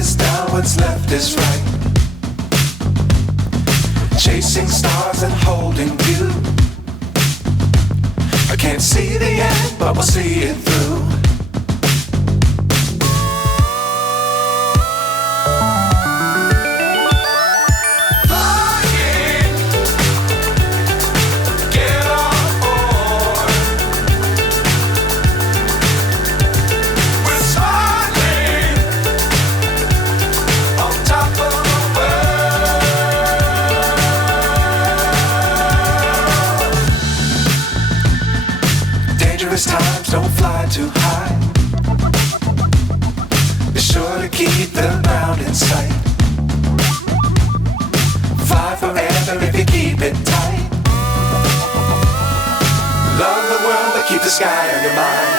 is down, what's left is right. Chasing stars and holding you. I can't see the end, but we'll see it through. Times don't fly too high. Be sure to keep the ground in sight. Fly forever if you keep it tight. Love the world but keep the sky on your mind.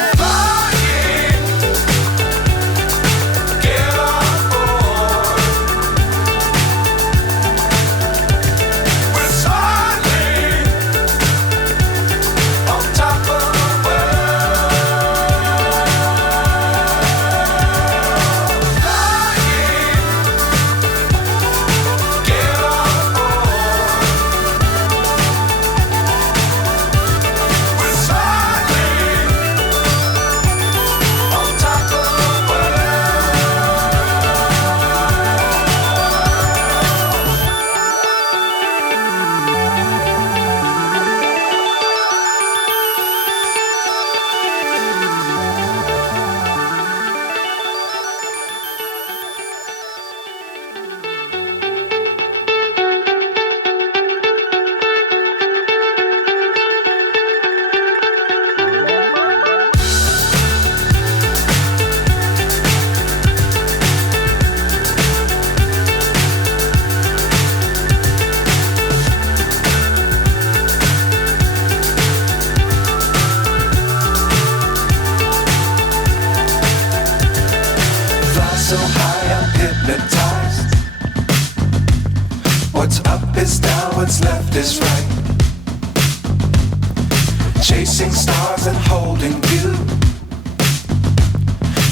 So high I'm hypnotized. What's up is down, what's left is right. Chasing stars and holding you.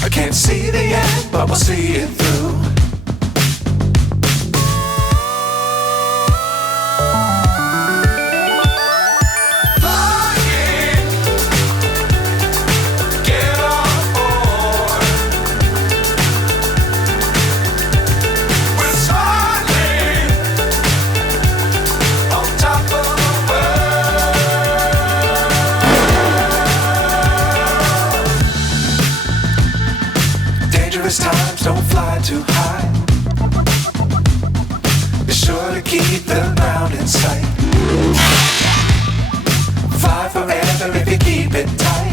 I can't see the end, but we'll see it through. Times don't fly too high. Be sure to keep the ground in sight. Fly forever if you keep it tight.